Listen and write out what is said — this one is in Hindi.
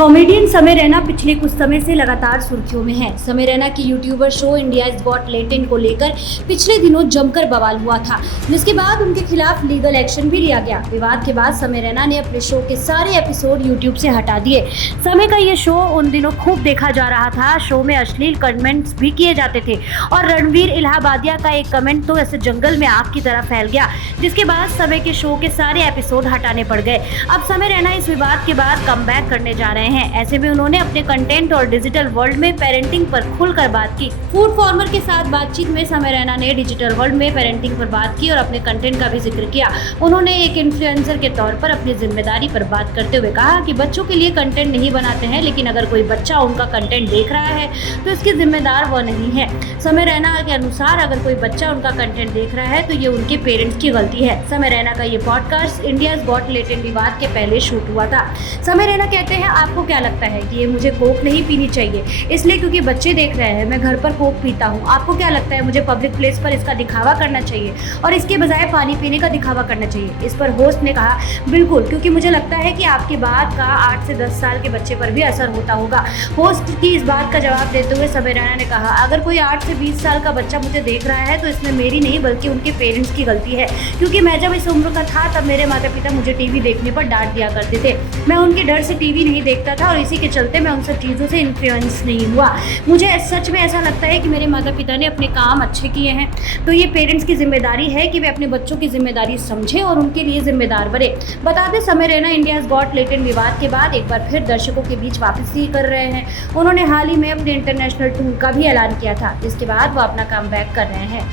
कॉमेडियन समय रैना पिछले कुछ समय से लगातार सुर्खियों में है। समय रैना की YouTuber show India's got talent को लेकर पिछले दिनों जमकर बवाल हुआ था, जिसके बाद उनके खिलाफ लीगल एक्शन भी लिया गया। विवाद के बाद समय रैना ने अपने शो के सारे एपिसोड यूट्यूब से हटा दिए। समय का ये शो उन दिनों खूब देखा जा रहा था। शो में अश्लील कमेंट्स भी किए जाते थे और रणवीर इलाहाबादिया का एक कमेंट तो ऐसे जंगल में आग की तरह फैल गया, जिसके बाद समय के शो के सारे एपिसोड हटाने पड़ गए। अब समय रैना इस विवाद के बाद कमबैक करने जा रहे हैं। ऐसे में उन्होंने अपने कंटेंट और डिजिटल वर्ल्ड में पेरेंटिंग पर खुलकर बात की। फूड फार्मर के साथ बातचीत में समय रैना ने डिजिटल वर्ल्ड में पेरेंटिंग पर बात की और अपने कंटेंट का भी जिक्र किया। उन्होंने एक इन्फ्लुएंसर के तौर पर अपनी जिम्मेदारी पर बात करते हुए कहा कि बच्चों के लिए कंटेंट नहीं बनाते हैं, लेकिन अगर कोई बच्चा उनका कंटेंट देख रहा है तो इसकी जिम्मेदार वह नहीं है। समय रैना के अनुसार अगर कोई बच्चा उनका कंटेंट देख रहा है तो ये उनके पेरेंट्स की गलती है। समय रैना का ये पॉडकास्ट इंडियाज गॉट टैलेंट विवाद के पहले शूट हुआ था। समय रैना कहते हैं, आपको क्या लगता है कि ये मुझे कोक नहीं पीनी चाहिए, इसलिए क्योंकि बच्चे देख रहे हैं मैं घर पर कोक पीता हूँ। आपको क्या लगता है मुझे पब्लिक प्लेस पर इसका दिखावा करना चाहिए और इसके बजाय पानी पीने का दिखावा करना चाहिए? इस पर होस्ट ने कहा, बिल्कुल, क्योंकि मुझे लगता है कि आपकी बात का 8 से 10 साल के बच्चे पर भी असर होता होगा। होस्ट की इस बात का जवाब देते हुए समय रैना ने कहा, अगर कोई 8 से 20 साल का बच्चा मुझे देख रहा है तो इसमें मेरी नहीं बल्कि उनके पेरेंट्स की गलती है, क्योंकि मैं जब इस उम्र का था तब मेरे माता पिता मुझे टीवी देखने पर डांट दिया करते थे। मैं उनके डर से टीवी नहीं देखता था और इसी के चलते मैं उन सब चीज़ों से इन्फ्लुएंस नहीं हुआ। मुझे सच में ऐसा लगता है कि मेरे माता पिता ने अपने काम अच्छे किए हैं, तो ये पेरेंट्स की जिम्मेदारी है कि वे अपने बच्चों की जिम्मेदारी समझें और उनके लिए जिम्मेदार बने। बता दें, समय रैना इंडियाज गॉट टैलेंट विवाद के बाद एक बार फिर दर्शकों के बीच वापसी कर रहे हैं। उन्होंने हाल ही में अपने इंटरनेशनल टूर का भी ऐलान किया था, जिसके बाद वो अपना कम बैक कर रहे हैं।